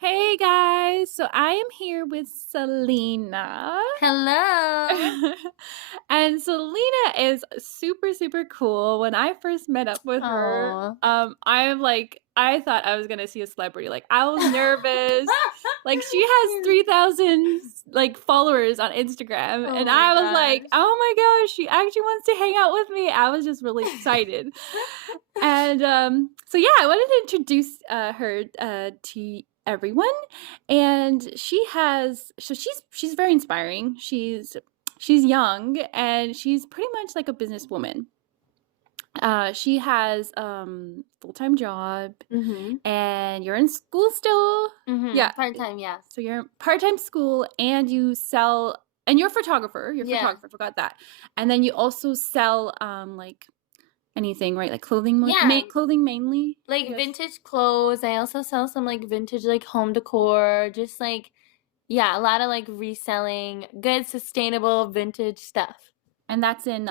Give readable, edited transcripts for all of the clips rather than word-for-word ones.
Hey guys, so I am here with Selena. Hello. And Selena is super, super cool. When I first met up with her, Oh. I thought I was gonna see a celebrity. Like I was nervous. Like she has 3,000 followers on Instagram, Oh and my I was like, gosh. oh my gosh, she actually wants to hang out with me. I was just really excited. And so yeah, I wanted to introduce her to everyone. And she's very inspiring. She's young and she's pretty much like a businesswoman. She has full-time job Mm-hmm. and you're in school still. Mm-hmm. Yeah. Part-time, yeah. So you're in part-time school and you sell and you're a photographer. You're a Yeah. photographer, forgot that. And then you also sell like anything, right? Like clothing, Yeah. clothing mainly. Like Yes. vintage clothes. I also sell some like vintage like home decor. Just like a lot of like reselling good, sustainable vintage stuff. And that's in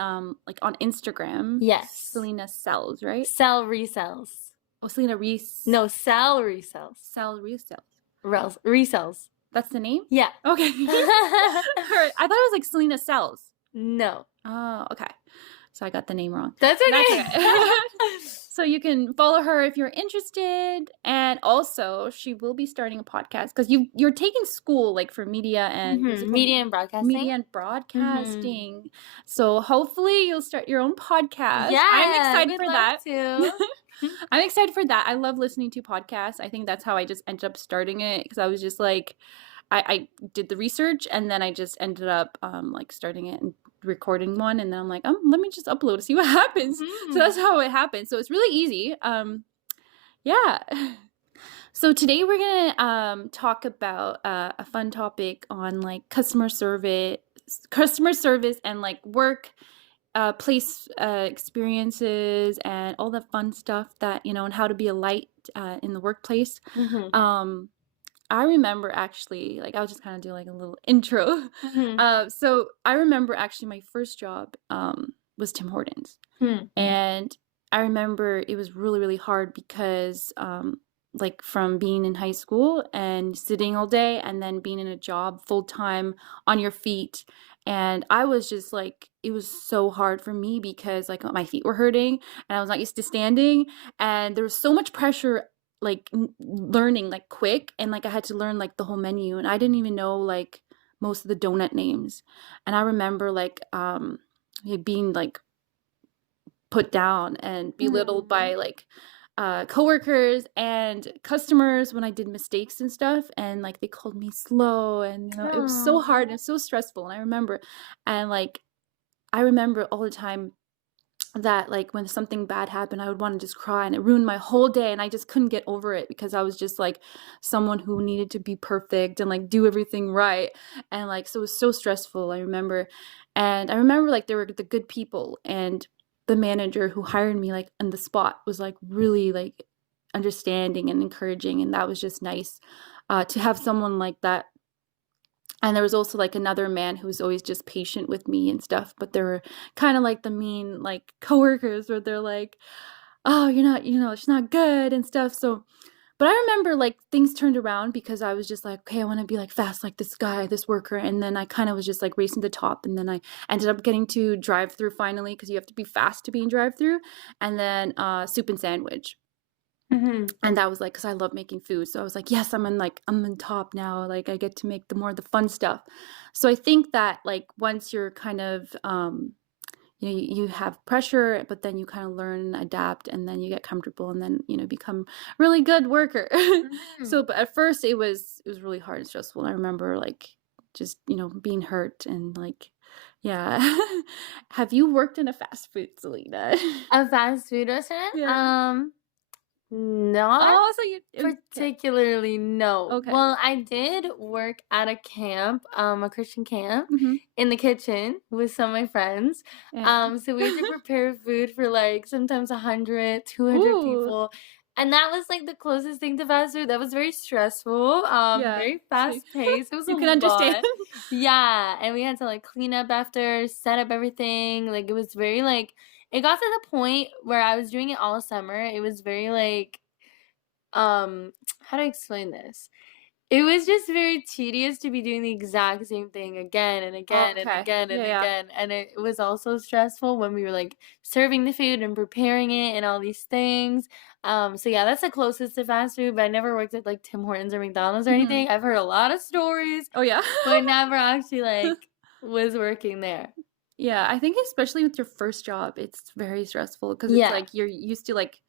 like on Instagram. Yes. Selena sells, right? Sell resells. Oh, Selena No, sell resells. sell resells. Resells. That's the name? Yeah. Okay. I thought it was like Selena sells. No. Oh, okay. So I got the name wrong. That's okay. That's okay. So you can follow her if you're interested, and also she will be starting a podcast because you're taking school like for media and Media and broadcasting. Media and broadcasting. So hopefully you'll start your own podcast. Yeah, I'm excited we'd for love that. to. I'm excited for that. I love listening to podcasts. I think that's how I just ended up starting it because I was just like, I did the research and then I just ended up like starting it and recording one, and then I'm like, let me just upload to see what happens. So that's how it happened. So it's really easy. Yeah. So today we're gonna talk about a fun topic on like customer service and like work place experiences and all the fun stuff that and how to be a light in the workplace. I remember actually, like, I'll just kind of do like a little intro. So I remember actually my first job was Tim Hortons. And I remember it was really, really hard because like from being in high school and sitting all day and then being in a job full time on your feet. And I was just like, it was so hard for me because like my feet were hurting and I was not used to standing. And there was so much pressure like learning like quick, and like I had to learn like the whole menu, and I didn't even know like most of the donut names. And I remember like being like put down and belittled by like coworkers and customers when I did mistakes and stuff, and like they called me slow, and it was so hard and so stressful. And I remember all the time that like when something bad happened, I would want to just cry, and it ruined my whole day, and I just couldn't get over it because I was just like someone who needed to be perfect and like do everything right. And like so it was so stressful. I remember like there were the good people, and the manager who hired me like on the spot was like really like understanding and encouraging, and that was just nice to have someone like that. And there was also like another man who was always just patient with me and stuff, but there were kind of like the mean like coworkers where they're like, oh, you're not, she's not good and stuff. So but I remember like things turned around because I was just like, okay, I want to be like fast like this guy, this worker. And then I kind of was just like racing to the top, and then I ended up getting to drive through finally because you have to be fast to be in drive through, and then soup and sandwich. And that was like, because I love making food, so I was like, yes, I'm on top now, like I get to make the more of the fun stuff. So I think that like once you're kind of you have pressure, but then you kind of learn and adapt, and then you get comfortable, and then become really good worker. So but at first it was really hard and stressful. I remember like just being hurt and like yeah. Have you worked in a fast food, Selena? A fast food restaurant? Yeah. Not Oh, so you particularly, no. Okay. Well, I did work at a camp, a Christian camp, Mhm. in the kitchen with some of my friends. Yeah. So we had to prepare food for like sometimes 100, 200 Ooh. people. And that was like the closest thing to fast food. That was very stressful, Yeah. very fast paced. It was You a can understand. lot. Yeah, and we had to like clean up after, set up everything. Like it was very like it got to the point where I was doing it all summer. It was very like how do I explain this? It was just very tedious to be doing the exact same thing again and again and Okay. again and Yeah, yeah. again, and it was also stressful when we were, like, serving the food and preparing it and all these things. So yeah, that's the closest to fast food, but I never worked at, like, Tim Hortons or McDonald's or Mhm. anything. I've heard a lot of stories, Oh, yeah. but never actually, like, was working there. Yeah, I think especially with your first job, it's very stressful because it's Yeah. like you're used to, like,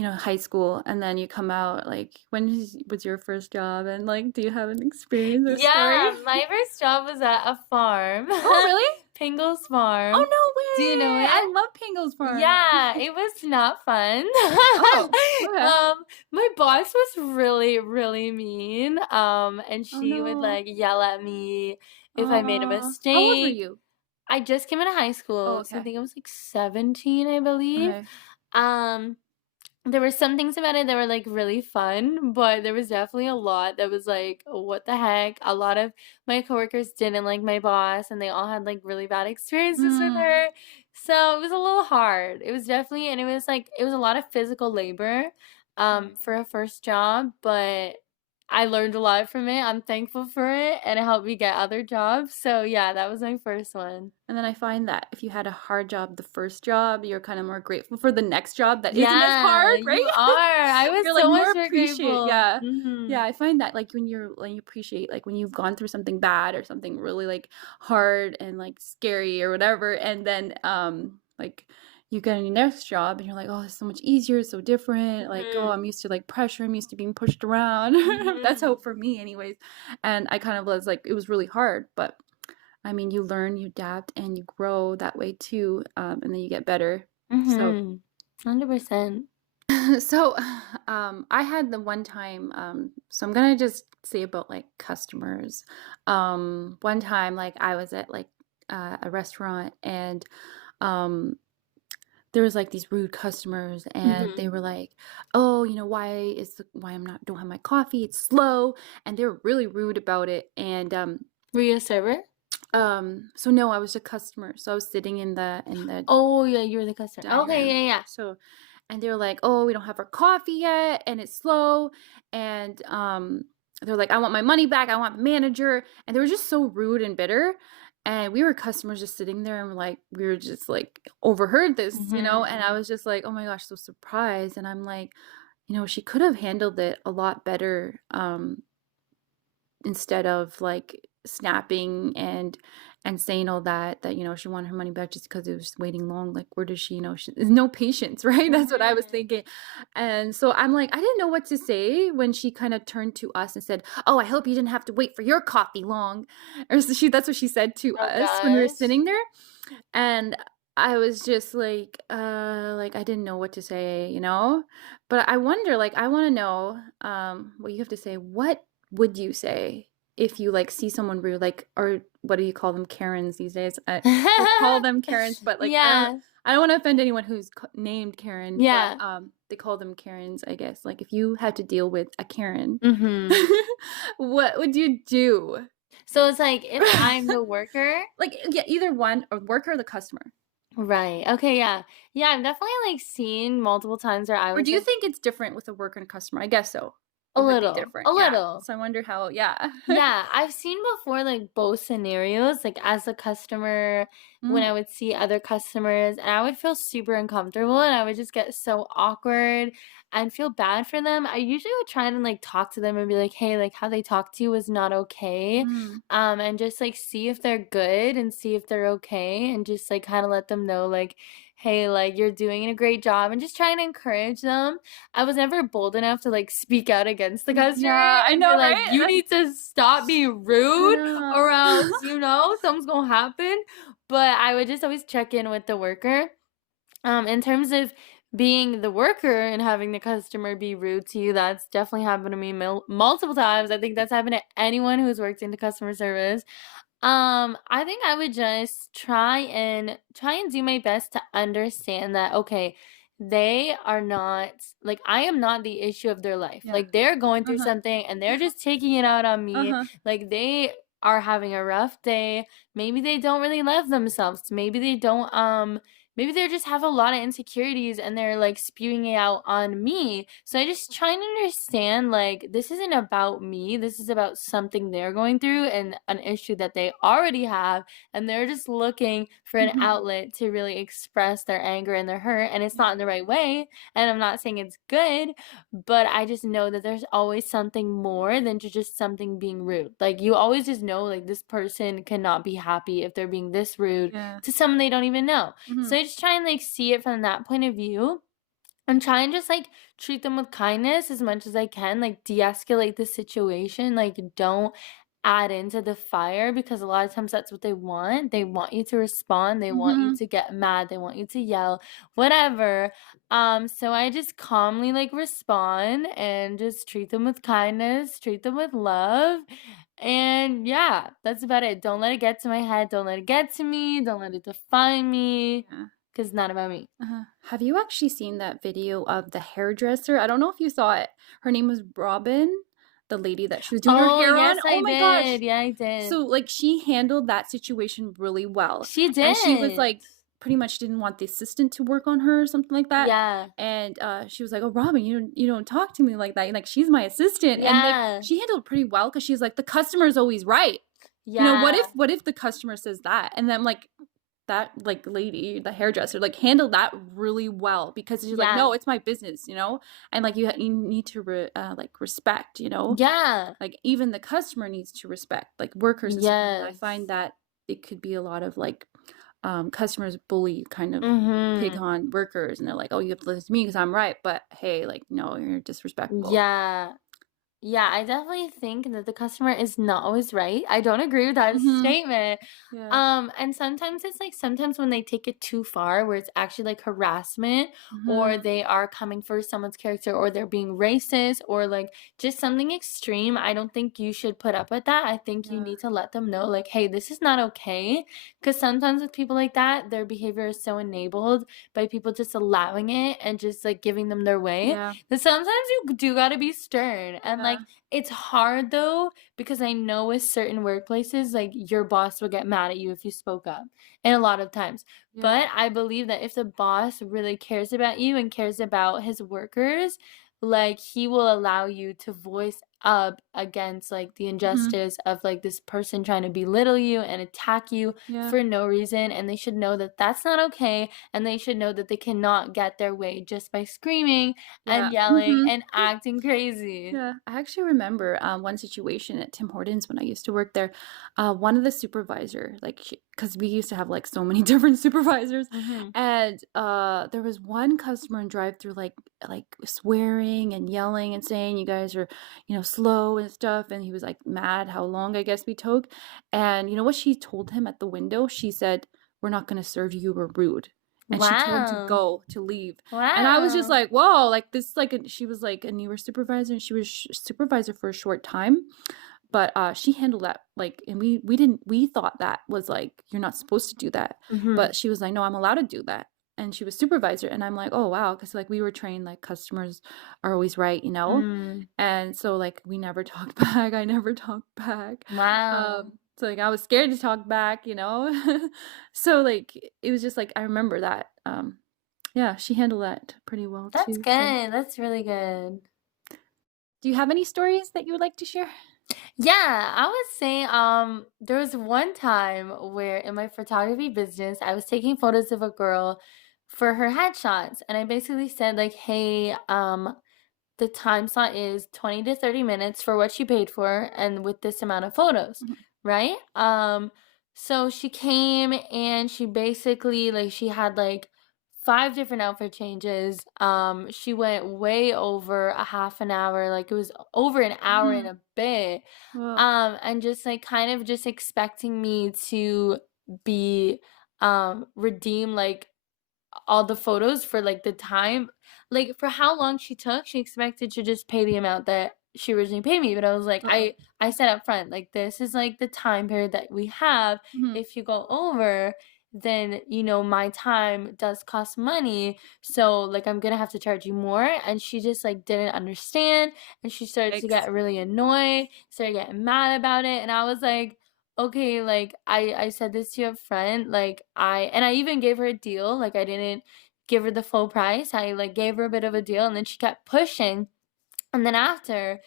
high school, and then you come out, like, when was your first job, and, like, do you have an experience or story? Yeah, my first job was at a farm, Oh, really? Pingle's Oh, Farm. no Do you know way! I it? love Pingle's Farm. Yeah, it was not fun. Oh, okay. My boss was really, really mean, and Oh, she would, no. like, yell at me if I made a How old were mistake. you? I just came out of high Oh, school, so I okay. think I was, like, 17, I believe. Okay. Um there were some things about it that were, like, really fun, but there was definitely a lot that was like, "What the heck?" A lot of my coworkers didn't like my boss, and they all had, like, really bad experiences with Mm, her, so it was a little hard. It was definitely and it was, like it was a lot of physical labor, mm. for a first job, but I learned a lot from it, I'm thankful for it, and it helped me get other jobs, so yeah, that was my first one. And then I find that if you had a hard job the first job, you're kinda more grateful for the next job that isn't as Yeah, hard, you right? are. I was You're, like, so more much more appreciate grateful. yeah. Yeah, Mhm. I find that, like, when you appreciate, like, when you've gone through something bad or something really, like, hard and, like, scary or whatever, and then, like, you get in your next job and you're like, "Oh, it's so much easier, it's so different." Like, "Oh, Mhm. I'm used to, like, pressure, I'm used to being pushed around." That's Mhm. how for me anyways. And I kind of was like it was really hard, but I mean, you learn, you adapt, and you grow that way too, and then you get better. So, Mhm. 100%. so, I had the one time, so I'm gonna just say about like customers. One time, like I was at like a restaurant, and um, there was like these rude customers, and they Mhm. were like, "Oh, why I'm not don't have my coffee? It's slow," and they were really rude about it, and Were you a server? so no, I was a customer. So I was sitting in the Oh, yeah, you were the customer. dining Okay, room. yeah, yeah. So and they were like, "Oh, we don't have our coffee yet and it's slow." And they're like, "I want my money back. I want the manager." And they were just so rude and bitter. And we were customers just sitting there, and we were just like overheard this, and I Mhm. was just like, "Oh my gosh, so surprised." And I'm like, she could have handled it a lot better. Instead of, like, snapping and saying all that, she wanted her money back just because it was waiting long, like, where does she she there's no patience, right? That's what I was Mhm. thinking, and so I'm like, I didn't know what to say when she kinda turned to us and said, "Oh, I hope you didn't have to wait for your coffee long," or so that's what she said to Oh us when we were gosh. sitting there, and I was just like, I didn't know what to say. But I wonder, like, I wanna know, what you have to say. What would you say if you, like, see someone rude, like or what do you call them? Karens these days. I call them Karens, but, like, Yeah. I don't wanna offend anyone who's c named Karen, but, Yeah. they call them Karens, I guess. Like, if you had to deal with a Karen, Mhm. what would you do? So it's like if I'm the worker. Like, yeah, either one, or worker or the customer. Right. Okay, yeah. Yeah, I've definitely, like, seen multiple times where I Or was, do you like, think it's different with a worker and a customer? I guess so. a It would be little, different, a yeah. little. So I wonder how yeah. Yeah, I've seen before, like, both scenarios, like, as a customer, when Mm, I would see other customers, and I would feel super uncomfortable, and I would just get so awkward and feel bad for them. I usually would try and, like, talk to them and be like, "Hey, like, how they talk to you was not okay," mm. and just, like, see if they're good and see if they're okay, and just, like, kinda let them know, like, "Hey, like, you're doing a great job," and just try and encourage them. I was never bold enough to, like, speak out against the customer Yeah, I and be know, like, right? "You need to stop being rude Yeah. or else, something's gonna happen." But I would just always check in with the worker. In terms of being the worker and having the customer be rude to you, that's definitely happened to me multiple times. I think that's happened to anyone who's worked into customer service. I think I would just try and do my best to understand that, okay, they are not like I am not the issue of their life. Yeah. Like they're going through Uh-huh. something and they're just taking it out on me. Uh-huh. Like they are having a rough day. Maybe they don't really love themselves. Maybe they don't maybe they just have a lot of insecurities and they're like spewing it out on me. So I just try and understand like this isn't about me. This is about something they're going through and an issue that they already have. And they're just looking for an Mhm. outlet to really express their anger and their hurt. And it's not in the right way. And I'm not saying it's good, but I just know that there's always something more than just something being rude. Like you always just know like this person cannot be happy if they're being this rude Yeah. to someone they don't even know. So Mhm. I just try and like see it from that point of view and try and just like treat them with kindness as much as I can, like de-escalate the situation, like don't add into the fire because a lot of times that's what they want. They want you to respond, they want you Mhm. to get mad, they want you to yell, whatever. So I just calmly like respond and just treat them with kindness, treat them with love. And yeah, that's about it. Don't let it get to my head, don't let it get to me, don't let it define me Yeah. because it's not about me. Uh-huh. Have you actually seen that video of the hairdresser? I don't know if you saw it. Her name was Robin, the lady that she was doing her Oh, hair on. yes, Oh I my did. gosh. Yeah, I did. So, like, she handled that situation really well. She And she was did. like, pretty much didn't want the assistant to work on her or something like that. Yeah. And she was like, "Oh, Robin, you don't talk to me like that. Like, she's my assistant." And like, Yeah. she handled it pretty well because she's like, the customer's always right. Yeah. What if the customer says that? And then like that like lady, the hairdresser, like handled that really well because she's like, Yeah. no, it's my business, and like you need to like respect, Yeah. like even the customer needs to respect like workers and stuff like that. I find Yes. that it could be a lot of like customers bully kind of pig Mhm. on workers and they're like, oh, you have to listen to me because I'm right, but hey, like no, you're disrespectful. Yeah. Yeah, I definitely think that the customer is not always right. I don't agree with that Mm-hmm. statement. Yeah. And sometimes it's like sometimes when they take it too far, where it's actually like harassment, or Mm-hmm. they are coming for someone's character, or they're being racist, or like just something extreme. I don't think you should put up with that. I think you Yeah. need to let them know, like, hey, this is not okay. Because sometimes with people like that, their behavior is so enabled by people just allowing it and just like giving them their way. Yeah. That sometimes you do got to be stern and Yeah. like it's hard though, because I know with certain workplaces, like your boss will get mad at you if you spoke up, and a lot of times. Yeah. But I believe that if the boss really cares about you and cares about his workers, like he will allow you to voice up against like the Mm-hmm. injustice of like this person trying to belittle you and attack you Yeah. for no reason. And they should know that that's not okay. And they should know that they cannot get their way just by screaming Yeah. and yelling Mm-hmm. and acting crazy. Yeah, I actually remember one situation at Tim Hortons when I used to work there. One of the supervisor, like, because we used to have like so many different supervisors, Mhm. and there was one customer in drive-through like swearing and yelling and saying you guys are slow and stuff, and he was like mad how long I guess we took, and you know what she told him at the window? She said, "We're not going to serve you. We're rude." And she told him to Wow. go, to leave. And I was just Wow. like, whoa, like this, like she was like a newer supervisor and she was supervisor for a short time. But she handled that like, and we thought that was like, you're not supposed to do that. Mhm. But she was like, no, I'm allowed to do that. And she was supervisor. And I'm like, oh, wow. Cause like we were trained like customers are always right. Mm. And so like we never talked back. I never talked back. Wow. So like I was scared to talk back. So like it was just like I remember that. Yeah, she handled that pretty well That's too. So, good. That's really good. do you have any stories that you would like to share? Yeah, I would say there was one time where in my photography business, I was taking photos of a girl for her headshots and I basically said like, "Hey, the time slot is 20 to 30 minutes for what she paid for and with this amount of photos, Mhm. right?" So she came and she basically like she had like 5 different outfit changes. She went way over a half an hour, like it was over an hour and Mhm. a bit. Well, And just like kind of just expecting me to be redeem like all the photos for, like, the time like, for how long she took, she expected to just pay the amount that she originally paid me, but I was like, uh-oh. I said up front, like, "This is, like, the time period that we have. Mhm. If you go over, then, my time does cost money, so, like, I'm gonna have to charge you more," and she just, like, didn't understand, and she started to Yikes. get really annoyed, started getting mad about it, and I was like, okay, like, I said this to a friend, like, I even gave her a deal, like, I didn't give her the full price, I, like, gave her a bit of a deal, and then she kept pushing, and then after,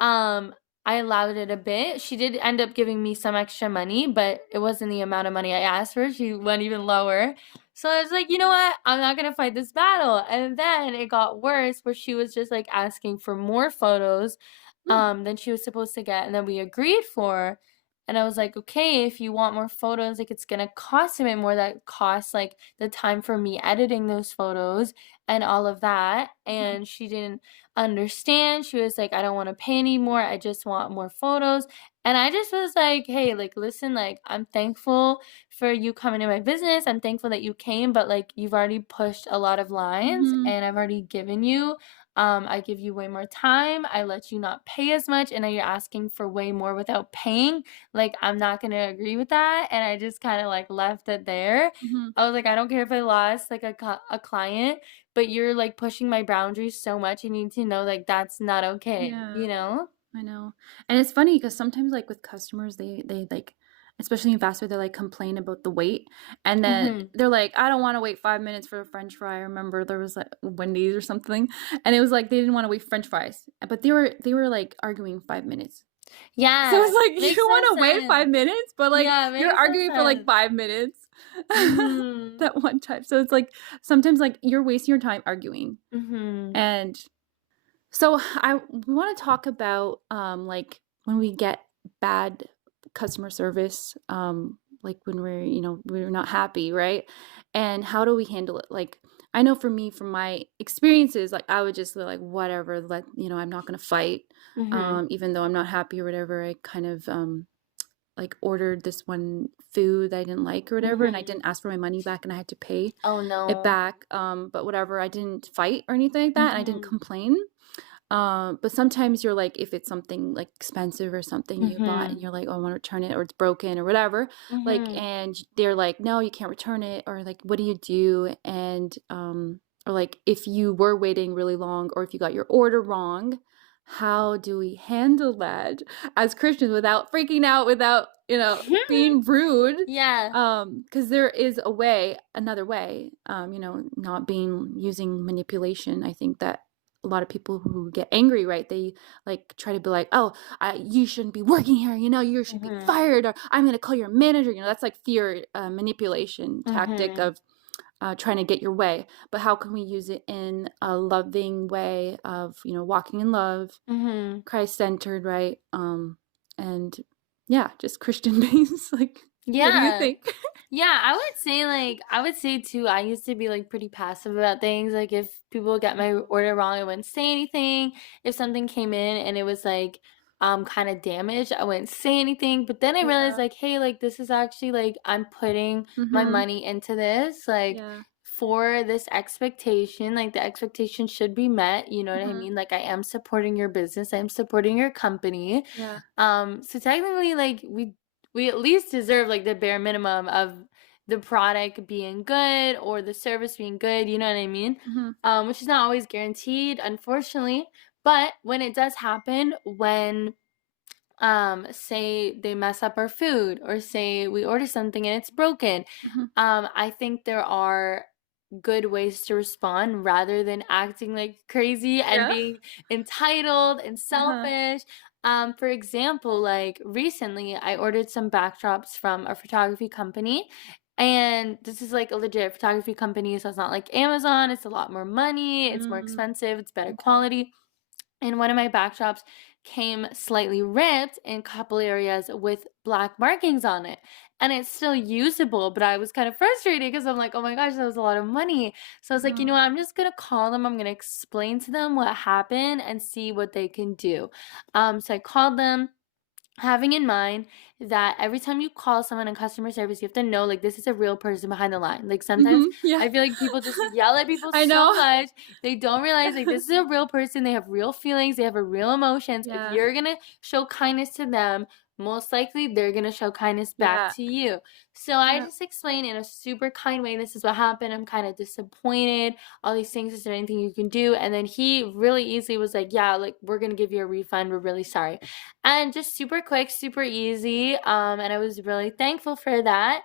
um, I allowed it a bit. She did end up giving me some extra money, but it wasn't the amount of money I asked for. She went even lower. So I was like, you know what? I'm not gonna fight this battle. And then it got worse where she was just like asking for more photos Mm, than she was supposed to get and then we agreed for. And I was like, okay, if you want more photos, like it's gonna cost a bit more. That costs like the time for me editing those photos and all of that. mhm, And she didn't understand. She was like, I don't want to pay anymore. I just want more photos. And I just was like, hey, like, listen, like, I'm thankful for you coming to my business. I'm thankful that you came, but like, you've already pushed a lot of lines mhm, and I've already given you. I give you way more time. I let you not pay as much, and now you're asking for way more without paying. Like, I'm not gonna agree with that. And I just kind of like left it there. mhm. I was like, I don't care if I lost like a client, but you're like pushing my boundaries so much. You need to know like that's not okay, Yeah. you know? I know. And it's funny because sometimes, like, with customers, they, like especially in fast food, they, like, complain about the wait, and then Mhm. they're like, "I don't wanna wait 5 minutes for a french fry." I remember there was, like, Wendy's or something, and it was like they didn't wanna wait french fries, but they were, like, arguing 5 minutes. So Yeah, it's like, you makes no wanna wait sense. 5 minutes, but, like, Yeah, you're makes no arguing for, like, sense. 5 minutes Mhm. that one time. So it's like, sometimes, like, you're wasting your time arguing, Mhm. and so we want to talk about like when we get bad customer service, like when we're not happy, right? And how do we handle it? Like I know for me, from my experiences, like I would just be like whatever, I'm not gonna fight, Mhm. even though I'm not happy or whatever. I kind of like ordered this one food that I didn't like or whatever, and I Mhm. didn't ask for my money back, and I had to pay Oh it no. back. But whatever, I didn't fight or anything like that, and I didn't Mhm. complain. But sometimes you're like, if it's something like expensive or something you bought and Mhm. you're like, oh, I want to return it or it's broken or whatever, like, Mhm. and they're like, no, you can't return it, or like, what do you do? And, or like, if you were waiting really long or if you got your order wrong, how do we handle that as Christians without freaking out, without, being rude? Yeah. Because there is another way, not using manipulation. I think that a lot of people who get angry, right? They like try to be like, "Oh, you shouldn't be working here. You should be Mhm. fired, or I'm going to call your manager." That's like fear manipulation tactic Mhm. of trying to get your way. But how can we use it in a loving way of walking in love, Mhm. Christ centered, right? And yeah, just Christian based. Like, what do you Yeah. think? Yeah, I would say too, I used to be like pretty passive about things. Like if people get my order wrong, I wouldn't say anything. If something came in and it was like kind of damaged, I wouldn't say anything. But then I realized Yeah. like, hey, like this is actually like I'm putting my Mm-hmm. money into this, like Yeah. for this expectation, like the expectation should be met, you know what I Mm-hmm. mean? Like I am supporting your business, I am supporting your company. Yeah. So technically like we at least deserve like the bare minimum of the product being good or the service being good, you know what I mean? Mm-hmm. Which is not always guaranteed, unfortunately. But when it does happen, when say they mess up our food or say we order something and it's broken, Mm-hmm. I think there are good ways to respond rather than acting like crazy and Yeah. being entitled and Uh-huh. selfish. For example, like recently I ordered some backdrops from a photography company. And this is like a legit photography company, so it's not like Amazon. It's a lot more money, it's more Mm, expensive, it's better okay. quality. And one of my backdrops came slightly ripped in a couple areas with black markings on it. And it's still usable, but I was kind of frustrated because I'm like, oh my gosh, that was a lot of money. So I was like, you know Mhm, what? I'm just gonna call them. I'm gonna explain to them what happened and see what they can do. So I called them, having in mind that every time you call someone in customer service, you have to know like this is a real person behind the line. Like sometimes mhm, yeah. I feel like people just yell at people I so know. much. They don't realize like this is a real person. They have real feelings. They have a real emotions. If Yeah, you're gonna show kindness to them, most likely they're gonna show kindness back Yeah. to you. So I Yeah. just explain in a super kind way, this is what happened. I'm kind of disappointed. All these things, is there anything you can do? And then he really easily was like, yeah, like we're gonna give you a refund. We're really sorry. And just super quick, super easy. And I was really thankful for that.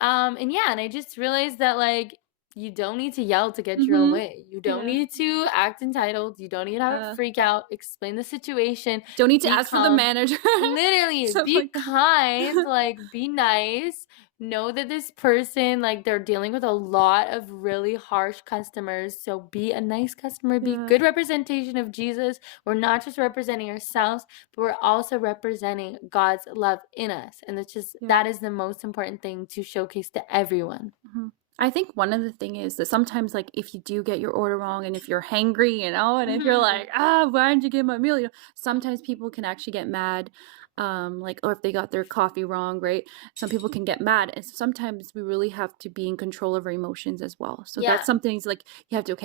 And yeah, and I just realized that like you don't need to yell to get your own Mhm. way. You don't Yeah. need to act entitled. You don't need to have a Yeah. freak out. Explain the situation. Don't need to Be ask for the calm. manager. Literally, Stuff be like that. kind, like be nice. Know that this person, like they're dealing with a lot of really harsh customers. So be a nice customer, be Yeah. good representation of Jesus. We're not just representing ourselves, but we're also representing God's love in us. And it's just Yeah. that is the most important thing to showcase to everyone. Mhm. I think one of the thing is that sometimes, like, if you do get your order wrong and if you're hangry, and if you're like, Mhm. why didn't you get my meal? Sometimes people can actually get mad, like, or if they got their coffee wrong, right? Some people can get mad, and sometimes we really have to be in control of our emotions as well. So that's Yeah. something is like you have to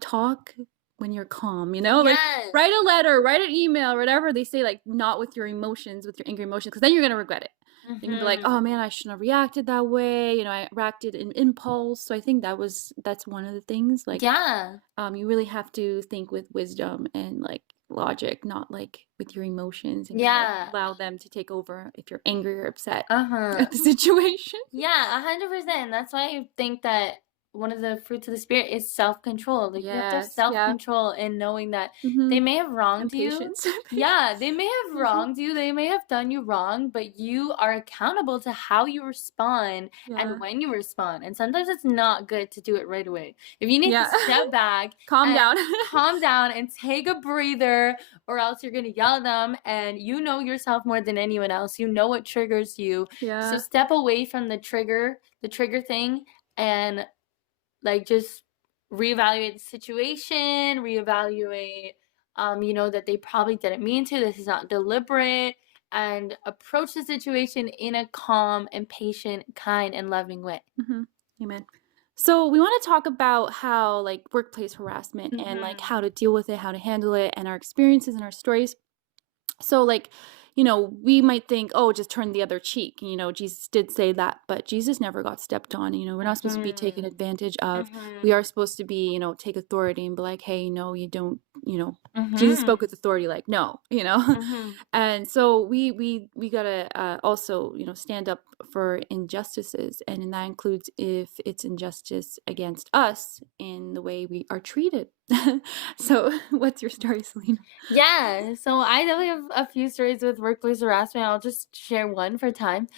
talk when you're calm, like Yes. write a letter, write an email, whatever they say, like not with your emotions, with your angry emotions, because then you're gonna regret it. You can be like, "Oh Mhm. man, I shouldn't have reacted that way." I reacted in impulse. So I think that's one of the things. Like, Yeah. you really have to think with wisdom and like logic, not like with your emotions, and Yeah. allow them to take over if you're angry or upset Uh-huh. at the situation. Yeah, 100%. That's why I think that one of the fruits of the spirit is self-control. Like you have to have Yes. Yeah. self-control in knowing that Mm-hmm. they may have And wronged you. patience. Yeah, they may have Mm-hmm. wronged you. They may have done you wrong, but you are accountable to how you respond and Yeah. when you respond. And sometimes it's not good to do it right away. If you need to Yeah. step back Calm and down. calm down and take a breather, or else you're going to yell at them, and you know yourself more than anyone else. You know what triggers you, so Yeah. step away from the trigger thing, and like just reevaluate the situation, reevaluate that they probably didn't mean to, this is not deliberate, and approach the situation in a calm and patient, kind and loving way. Mm-hmm. Amen. So we want to talk about how like workplace harassment and like how Mhm. to deal with it, how to handle it, and our experiences and our stories. So like, we might think, oh, just turn the other cheek. Jesus did say that, but Jesus never got stepped on. We're not supposed to be taken Mhm. advantage of. We are Mhm. supposed to be, take authority and be like, hey, no, you don't, Jesus spoke Mhm. with authority, like, no. Mhm. And so we gotta also, stand up for injustices, and that includes if it's injustice against us in the way we are treated. So what's your story, Selena? Yeah, so I definitely have a few stories with workplace harassment. I'll just share one for time.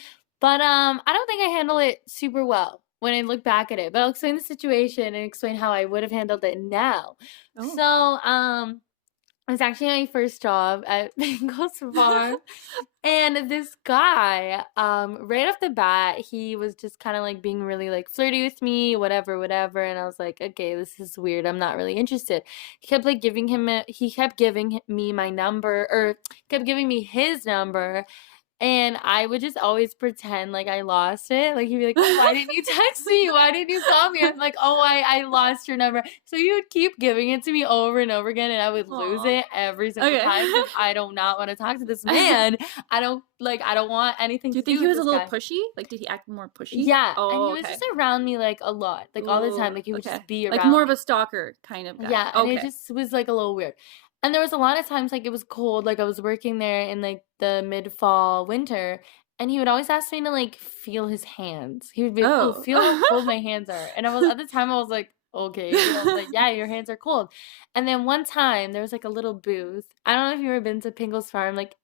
But I don't think I handle it super well when I look back at it. But I'll explain the situation and explain how I would have handled it now. Oh. So, it was actually my first job at Bengals Farm. And this guy, right off the bat, he was just kind of like being really like flirty with me, whatever, whatever. And I was like, okay, this is weird. I'm not really interested. He kept giving me my number, or kept giving me his number, and I would just always pretend like I lost it. Like, he'd be like, "Oh, why didn't you text me? Why didn't you call me?" I'm like, "Oh, I lost your number." So he would keep giving it to me over and over again, and I would lose Aw. it every single Okay. time because I do not want to talk to this man. I don't want anything Do you to do think he with was a this little guy. pushy? Like, did he act more pushy? Yeah, and Oh, he was okay. just around me like a lot, like all the time. Ooh, Like he would okay. just be Like around more of a me. stalker kind of guy. Yeah, and it Okay. just was, like, a little weird. And there was a lot of times, like, it was cold, like, I was working there in, like, the mid-fall, winter, and he would always ask me to, like, feel his hands. He would be like, "Oh, Oh. feel how cold my hands are." And at the time, I was like, "Okay." I was like, "Yeah, your hands are cold." And then one time, there was, like, a little booth. I don't know if you've ever been to Pingles Farm, like,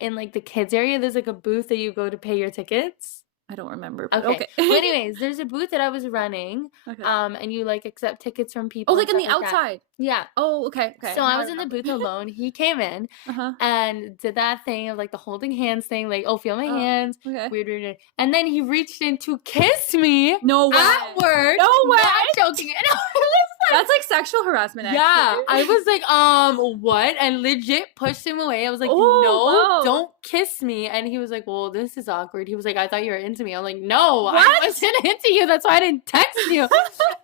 in, like, the kids area, there's, like, a booth that you go to pay your tickets. I don't remember, but Okay. okay. Well, anyways, there's a booth that I was running, Okay. and you, like, accept tickets from Oh, people and like on stuff the like that. outside. Yeah. Oh, okay, okay. So I Now I was in the remember. booth alone. He came in Uh-huh. and did that thing of like the holding hands thing, like, "Oh, feel my Oh, hands." okay. Weird, weird, weird. And then he reached in to kiss me No at way. work. No Not way. joking. And I was That's like sexual harassment, like, actually. yeah. I was like, what? And legit pushed him away. I was like, Oh, "No, whoa. don't kiss me." And he was like, "Well, this is awkward." He was like, "I thought you were into me." I'm like, "No, I What? wasn't into you. That's why I didn't text you."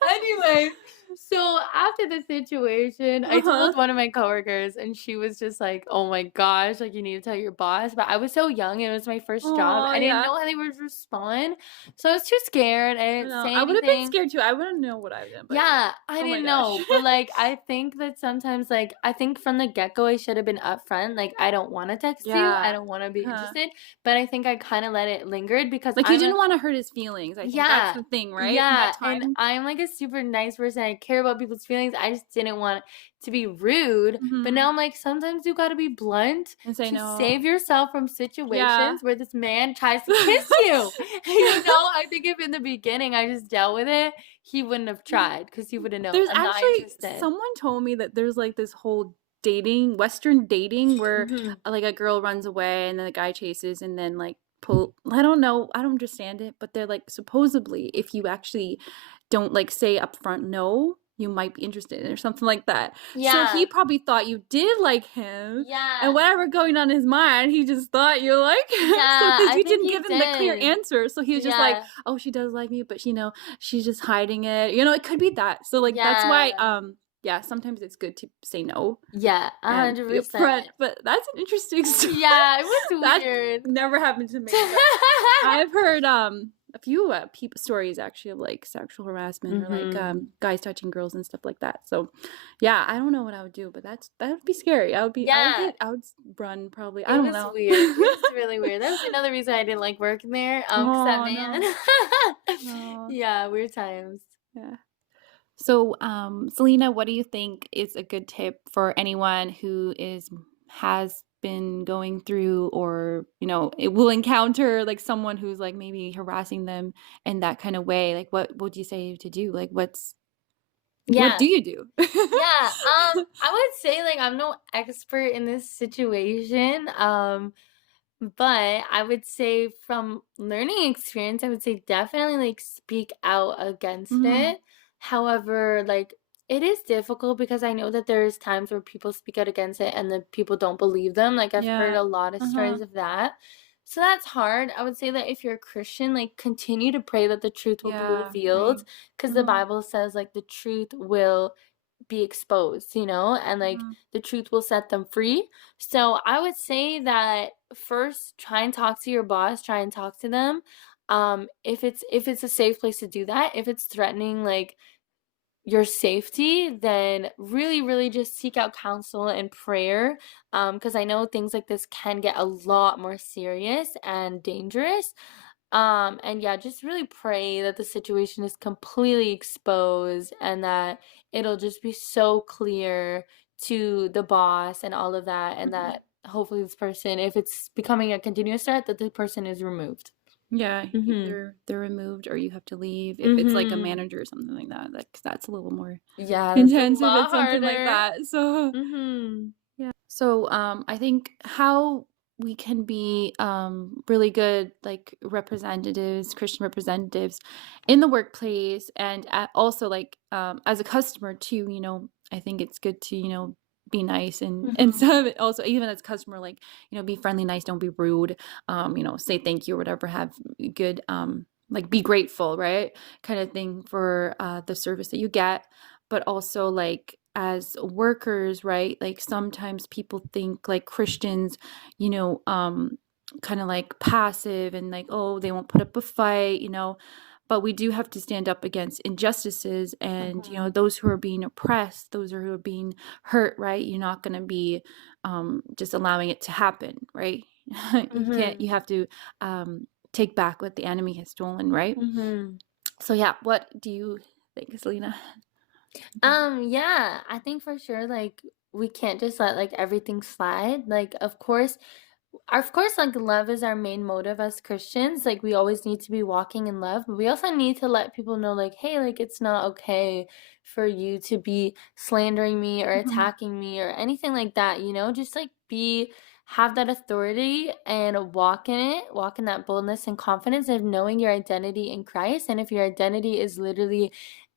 Anyway, So after the situation, I Uh-huh. told one of my coworkers, and she was just like, "Oh my gosh, like you need to tell your boss." But I was so young, and it was my first job. Oh I didn't yeah. know how they would respond, so I was too scared. I I didn't know. say I would have been anything. scared too. I wouldn't know what I've done, but yeah. Yeah, I Oh my didn't gosh. know, but, like, I think that sometimes, like I think from the get-go, I should have been upfront, like, "I don't wanna text you, I Yeah. don't wanna be Huh. interested," but I think I kinda let it lingered because Like, you I'm a didn't wanna hurt his feelings, I think that's yeah, the thing, right? In that yeah, and time? I'm, like, a super nice person, I care about people's feelings, I just didn't want to be rude, but now Mhm. I'm like, sometimes you gotta be blunt And say to no. save yourself from Yeah. situations where this man tries to kiss you, you know? I think if in the beginning I just dealt with it, he wouldn't have tried because he would've known, There's I'm not actually interested. someone told me that there's, like, this whole Western dating where, Mhm. like, a girl runs away and then the guy chases and then, like, pull I don't know, I don't understand it, but they're, like, supposedly, if you actually don't, like, say upfront no, you might be interested or something like that. So he Yeah, probably thought you did like him, yeah, and whatever going on in his mind, he just thought you like him. So yeah, because I you think didn't he give him the clear did. answer, so he was just like, Yeah, "Oh, she does like me, but, she's just hiding it." You know, it could be that. So, like, that's why, yeah, yeah, sometimes it's good to say no yeah, and be upfront, 100%. but that's an interesting story. Yeah, it was That weird. never happened to me, but I've heard, a few, peop stories actually of, like, sexual harassment or, like, Mhm. guys touching girls and stuff like that, so, yeah, I don't know what I would do, but that would be scary. Yeah, I would run probably, I it don't was know. weird. It was really weird. That was another reason I didn't like working there, 'cause that Oh, man. no. Oh, Yeah, weird times. yeah. So, Selena, what do you think is a good tip for anyone who has been going through or, it will encounter like someone who's like maybe harassing them in that kind of way? Like what would you say to do? Like what Yeah. do you do? Yeah, I would say, like, I'm no expert in this situation, but I would say from learning experience, I would say definitely, like, speak out against Mhm. it. However, like, it is difficult because I know that there's times where people speak out against it and the people don't believe them. Like, I've heard Yeah. a lot of Uh-huh. stories of that. So that's hard. I would say that if you're a Christian, like, continue to pray that the truth will be Yeah, revealed same. because the Mhm. Bible says, like, the truth will be exposed, and like Mhm. the truth will set them free. So I would say that first try and talk to your boss, try and talk to them. If it's a safe place to do that, if it's threatening like your safety, then really, really just seek out counsel and prayer. Because I know things like this can get a lot more serious and dangerous. And yeah, just really pray that the situation is completely exposed and that it'll just be so clear to the boss and all of that, and Mhm. that hopefully this person, if it's becoming a continuous threat, that the person is removed. Yeah, Mhm. either they're removed or you have to leave if it's like a Mhm. manager or something like that. Like that's a little more Yeah, that's a intense if lot it's something like harder. that. So, Mhm. yeah. So, I think how we can be really good like representatives, Christian representatives in the workplace and also like as a customer too, I think it's good to, be nice and Mhm. some also even as a customer like, be friendly, nice, don't be rude. Say thank you or whatever, have good like be grateful, right? Kind of thing for the service that you get, but also like as workers, right? Like sometimes people think like Christians, kind of like passive and like, oh, they won't put up a fight, but we do have to stand up against injustices and, Mhm. those who are being oppressed, those who are being hurt, right? You're not going to be just allowing it to happen, right? You Mhm. have to take back what the enemy has stolen, right? Mhm. So, yeah, what do you think, Selena? Yeah, I think for sure, like, we can't just let, like, everything slide. Like, of course, like, love is our main motive as Christians. Like, we always need to be walking in love, but we also need to let people know, like, hey, like, it's not okay for you to be slandering me or Mhm. attacking me or anything like that, Just, like, have that authority and walk in that boldness and confidence of knowing your identity in Christ. And if your identity is literally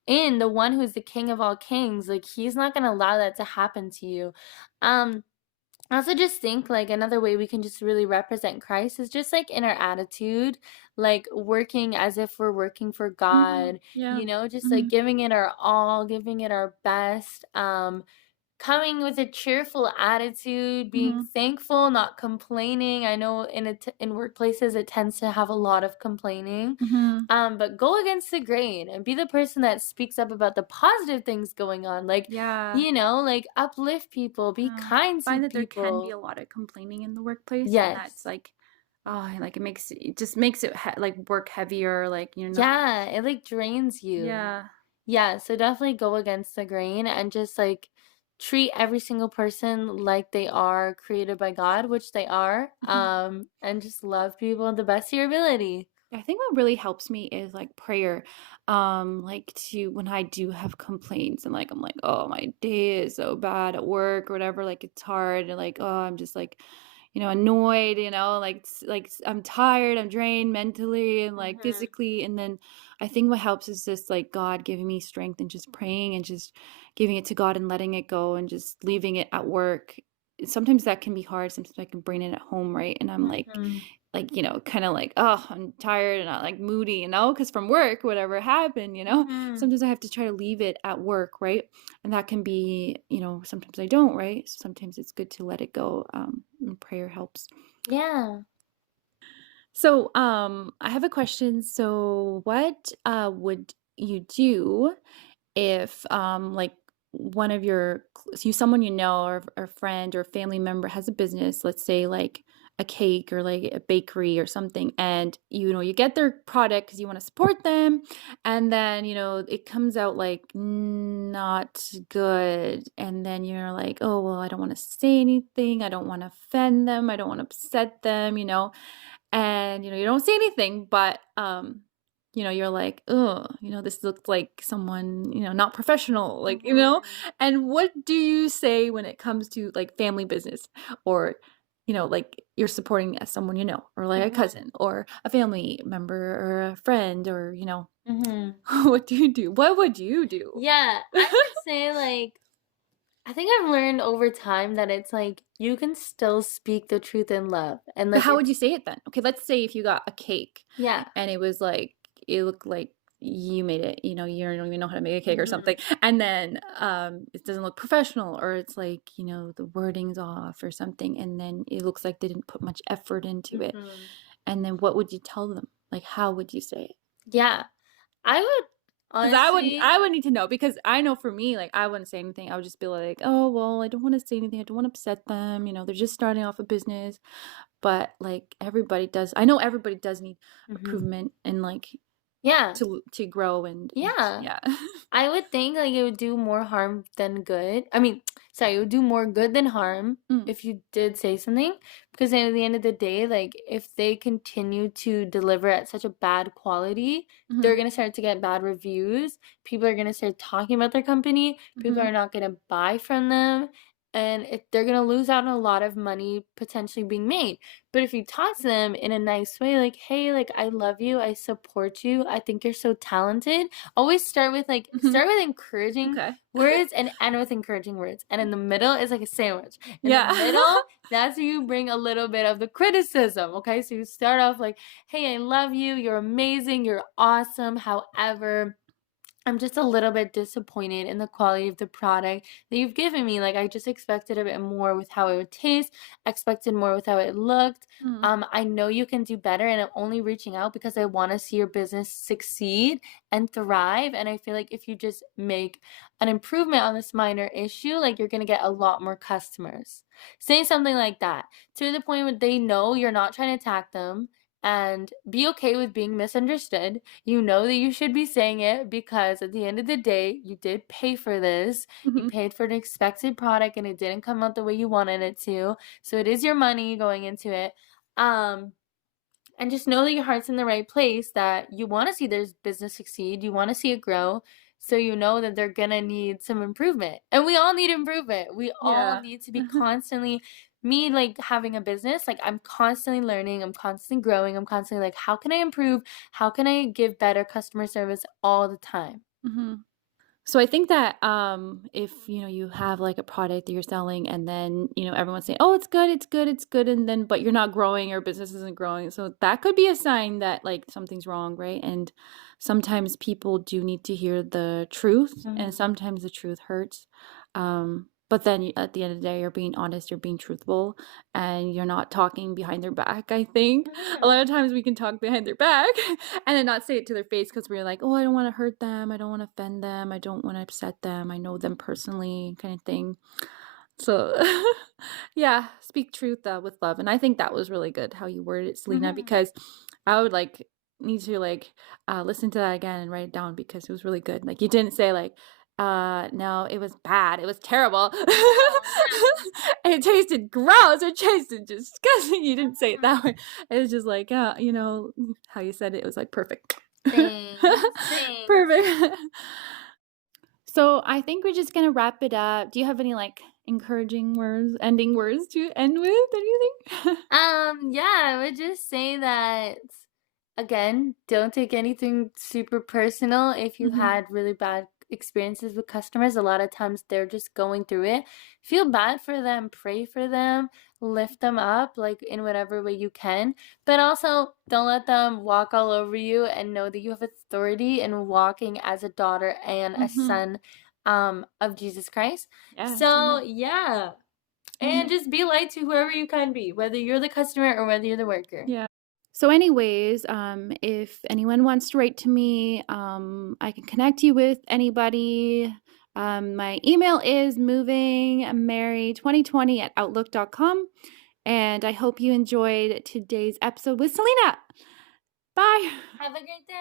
in the one who's the King of all kings, like, he's not gonna allow that to happen to you. Um, I also just think like another way we can just really represent Christ is just like in our attitude, like working as if we're working for Mhm. God, Yeah. just like Mhm. giving it our all, giving it our best, coming with a cheerful attitude, being Mhm. thankful, not complaining. I know in workplaces it tends to have a lot of complaining. Mhm. But go against the grain and be the person that speaks up about the positive things going on. Like, Yeah. like uplift people, be Yeah. kind to Find that there can be people. a lot of complaining in the workplace, and that's Yes. like, oh, like it just makes it like work heavier. Like you're not. Yeah, it like drains you. Yeah. Yeah, so definitely go against the grain and just like treat every single person like they are created by God, which they are. Mhm. And just love people the best of your ability. I think what really helps me is like prayer. Like to when I do have complaints and like I'm like, oh, my day is so bad at work or whatever, like it's hard and like, oh, I'm just like, annoyed, like I'm tired, I'm drained mentally and like Mm-hmm. physically. And then I think what helps is just like God giving me strength and just praying and just giving it to God and letting it go and just leaving it at work. Sometimes that can be hard. Sometimes I can bring it at home, right? And I'm Mm-hmm. kind of like, oh, I'm tired and I like moody, because from work, whatever happened, Mm-hmm. sometimes I have to try to leave it at work, right? And that can be, sometimes I don't, right? Sometimes it's good to let it go. And prayer helps. Yeah. So, I have a question. So, what would you do if like one of someone or friend or family member has a business, let's say like a cake or like a bakery or something, and you get their product because you want to support them, and then it comes out like not good, and then you're like, oh well, I don't want to say anything, I don't want to offend them, I don't want to upset them, and you don't say anything, but you're like, oh, this looks like someone, not professional, like, Mm-hmm. and what do you say when it comes to like family business, or like you're supporting someone, or like a Mm-hmm. cousin or a family member or a friend, or Mm-hmm. what do you do? What would you do? Yeah, I would say like I think I've learned over time that it's like you can still speak the truth in love. And But like how would it's you say it then? Okay, let's say if you got a cake yeah. and it was like it looked like you made it, you don't even know how to make a cake or Mm-hmm. something. And then it doesn't look professional, or it's like, the wording's off or something, and then it looks like they didn't put much effort into it. Mm-hmm. And then what would you tell them? Like how would you say it? Yeah. I would Because honestly I would need to know, because I know for me, like I wouldn't say anything. I would just be like, oh well, I don't want to say anything. I don't want to upset them. They're just starting off a business. But like everybody does, I know everybody does need Mhm. improvement and like Yeah. to grow and Yeah. yeah. I would think like it would do more harm than good. I mean, sorry, it would do more good than harm Mm, if you did say something. Because at the end of the day, like if they continue to deliver at such a bad quality, they're mhm, gonna start to get bad reviews. People are gonna start talking about their company. People mhm, are not gonna buy from them. And they're gonna lose out on a lot of money potentially being made. But if you talk to them in a nice way, like, hey, like I love you, I support you, I think you're so talented. Always mhm. start with encouraging Okay. words and end with encouraging words. And in the middle is like a sandwich. In the Yeah. middle, that's where you bring a little bit of the criticism. Okay. So you start off like, hey, I love you. You're amazing. You're awesome. However, I'm just a little bit disappointed in the quality of the product that you've given me. Like I just expected a bit more with how it would taste, expected more with how it looked. Mm, I know you can do better, and I'm only reaching out because I want to see your business succeed and thrive. And I feel like if you just make an improvement on this minor issue, like you're gonna get a lot more customers. Saying something like that to the point where they know you're not trying to attack them, and be okay with being misunderstood. You know that you should be saying it because at the end of the day, you did pay for this. You mhm, paid for an expected product and it didn't come out the way you wanted it to. So it is your money going into it. Um, and just know that your heart's in the right place, that you want to see their business succeed, you want to see it grow. So you know that they're gonna need some improvement. And we all need improvement. We all yeah. need to be constantly me like having a business, like I'm constantly learning, I'm constantly growing, I'm constantly like, how can I improve? How can I give better customer service all the time? Mhm. So I think that if you have like a product that you're selling and then everyone's saying, "Oh, it's good, it's good, it's good," and then but you're not growing, your business isn't growing, so that could be a sign that like something's wrong, right? And sometimes people do need to hear the truth, and Mhm. sometimes the truth hurts. But then at the end of the day, you're being honest, you're being truthful, and you're not talking behind their back. I think a lot Mhm. of times we can talk behind their back and then not say it to their face because we're like, oh, I don't want to hurt them. I don't want to offend them. I don't want to upset them. I know them personally, kind of thing. So, yeah, speak truth with love. And I think that was really good how you worded it, Selena, Mhm. because I would like need to like listen to that again and write it down because it was really good. Like you didn't say like, no, it was bad. It was terrible. No, yeah. It tasted gross. It tasted disgusting. You didn't say it Mhm. that way. It was just like, how you said it. It was like perfect. Thanks, thanks. Perfect. So I think we're just gonna wrap it up. Do you have any like encouraging words, ending words to end with? Anything? Yeah, I would just say that again, don't take anything super personal if you've Mhm. had really bad experiences with customers. A lot of times they're just going through it. Feel bad for them, pray for them, lift them up like in whatever way you can, but also don't let them walk all over you and know that you have authority in walking as a daughter and a Mhm. son of Jesus Christ. Yes. So, Amen. yeah, and Amen. just be light to whoever you can be, whether you're the customer or whether you're the worker. Yeah. So, anyways, if anyone wants to write to me, I can connect you with anybody. My email is movingmary2020 at outlook.com. And I hope you enjoyed today's episode with Selena. Bye. Have a great day.